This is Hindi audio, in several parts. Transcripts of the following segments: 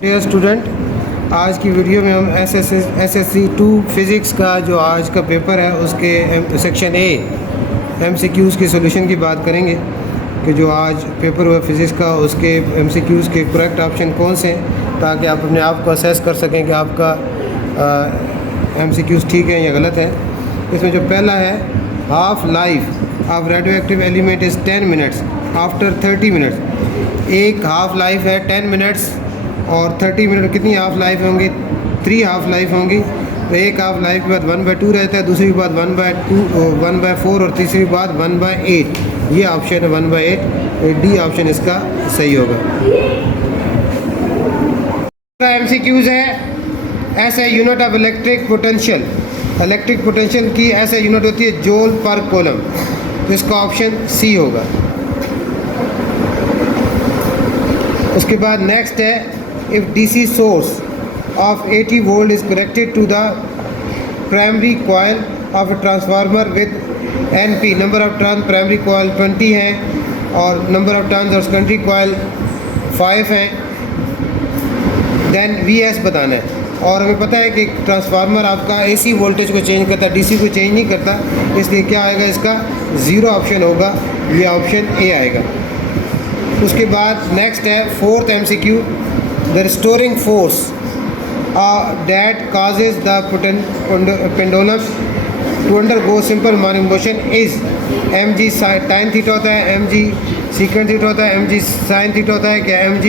डियर स्टूडेंट, आज की वीडियो में हम एसएससी 2 फिज़िक्स का जो आज का पेपर है उसके सेक्शन ए एमसीक्यूज़ के सॉल्यूशन की बात करेंगे कि जो आज पेपर हुआ फिज़िक्स का उसके एमसीक्यूज़ के करेक्ट ऑप्शन कौन से हैं, ताकि आप अपने आप को असेस कर सकें कि आपका एमसीक्यूज़ ठीक है या गलत है। इसमें जो पहला है, half life of radio active element is 10 minutes after 30 minutes. एक हाफ लाइफ है 10 मिनट्स और 30 मिनट कितनी हाफ लाइफ होंगी? 3 हाफ लाइफ होंगी। तो एक हाफ लाइफ के बाद 1/2 रहता है, दूसरी के बाद 1/4 और तीसरी के बाद 1/8। ये ऑप्शन है 1/8, डी ऑप्शन इसका सही होगा। एमसीक्यूज़ है, ऐसे unit of electric potential. Electric potential की ऐसे यूनिट होती है जूल पर कूलम, तो इसका ऑप्शन सी होगा। उसके बाद नेक्स्ट है, if DC source of 80 volt is connected to the primary coil of a transformer with NP, number of turns primary coil 20 हैं और number of turns और secondary coil 5 हैं, then VS बताना है। और हमें पता है कि ट्रांसफार्मर आपका AC वोल्टेज को चेंज करता है, DC को चेंज नहीं करता, इसलिए क्या आएगा? इसका 0 ऑप्शन होगा, ये ऑप्शन ए आएगा। उसके बाद नेक्स्ट है, fourth MCQ, the restoring force that causes the pendulum to undergo simple harmonic motion is mg tan theta होता है, mg secant theta होता है, mg sin theta होता है, क्या mg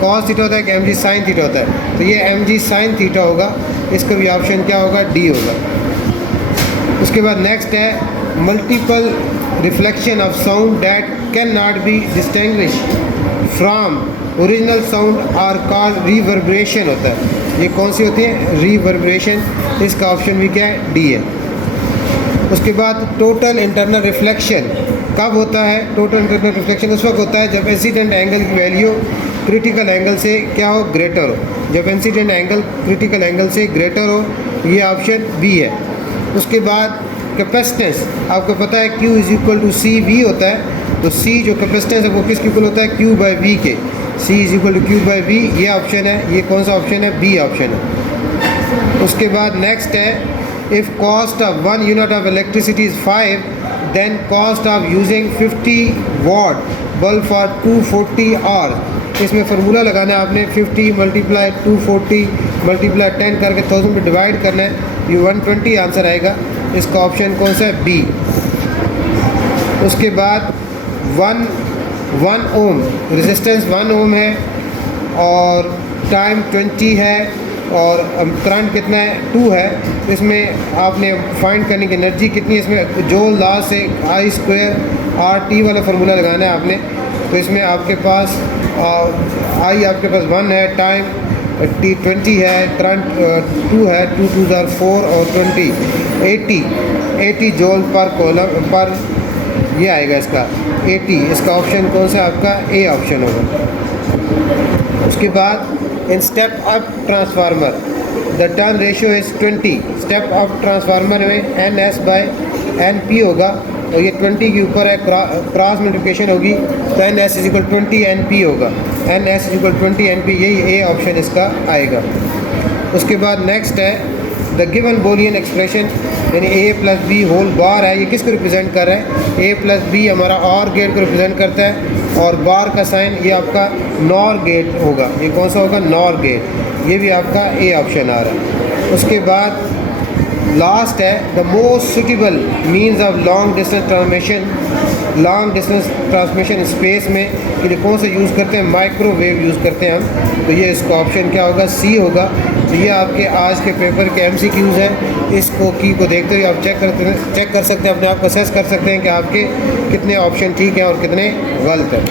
cos theta होता है, क्या mg sin theta होता है? तो ये mg sin theta होगा, इसका भी ऑप्शन क्या होगा? डी होगा। उसके बाद नेक्स्ट है, multiple reflection of sound that can not be distinguish from original sound are called reverberation होता है। ये कौन सी होती है? रिवर्बरेशन। इसका ऑप्शन भी क्या है? डी है। उसके बाद टोटल इंटरनल रिफ्लेक्शन कब होता है? टोटल इंटरनल रिफ्लेक्शन उस वक्त होता है जब इंसिडेंट एंगल की वैल्यू क्रिटिकल एंगल से क्या हो? ग्रेटर हो। जब इंसिडेंट एंगल क्रिटिकल एंगल से ग्रेटर हो, ये ऑप्शन बी है। उसके बाद कैपेसिटेंस, आपको पता है Q = CV होता है, तो C जो कैपेसिटेंस है वो किसके इक्वल होता है? Q/V के। C = Q/V, ये ऑप्शन है। ये कौन सा ऑप्शन है? बी ऑप्शन है। उसके बाद नेक्स्ट है, if cost of 1 unit of electricity is 5, then cost of using 50 watt bulb for 240 hours. इसमें फार्मूला लगाना है आपने, 50 × 240 × 10 करके 1000 पे डिवाइड करना है, ये 120 आंसर आएगा। इसका ऑप्शन कौन सा है? बी। उसके बाद 1 ओम रेजिस्टेंस 1 ओम है और टाइम 20 है और करंट कितना है? 2 है। इसमें आपने फाइंड करने की एनर्जी कितनी है? इसमें जूल लॉ से I² RT वाला फार्मूला लगाना है आपने। तो इसमें आपके पास I आपके पास 1 है, टाइम T20 है, करंट 2 है, 2 × 2 = 4 और 20 80 जूल पर कूलम पर, ये आएगा इसका 80। इसका ऑप्शन कौन सा? आपका ए ऑप्शन होगा। उसके बाद in step up transformer the turn ratio is 20। Step up transformer में NS/NP होगा और ये 20 के ऊपर है, क्रॉस मल्टीप्लिकेशन होगी तो NS = 20 NP होगा। NS = 20 NP, यही ए ऑप्शन इसका आएगा। उसके बाद नेक्स्ट है, द गिवन बोलियन एक्सप्रेशन यानी A+B² है, ये किसको रिप्रेजेंट कर रहा है? A+B हमारा और गेट को रिप्रेजेंट करता है और बार का साइन ये आपका नॉर गेट होगा। ये कौन सा होगा? NOR gate. ये भी आपका ए ऑप्शन आ रहा है। उसके बाद लास्ट है, the most suitable means of long distance transmission space में ये कौन सा यूज़ करते हैं? माइक्रोवेव यूज़ करते हैं हम। तो ये इसका ऑप्शन क्या होगा? सी होगा। तो ये आपके आज के पेपर के MCQs हैं। इसको की को देखते हुए आप चेक कर सकते हैं, अपने आप को असेस कर सकते हैं कि आपके कितने ऑप्शन ठीक हैं और कितने गलत हैं।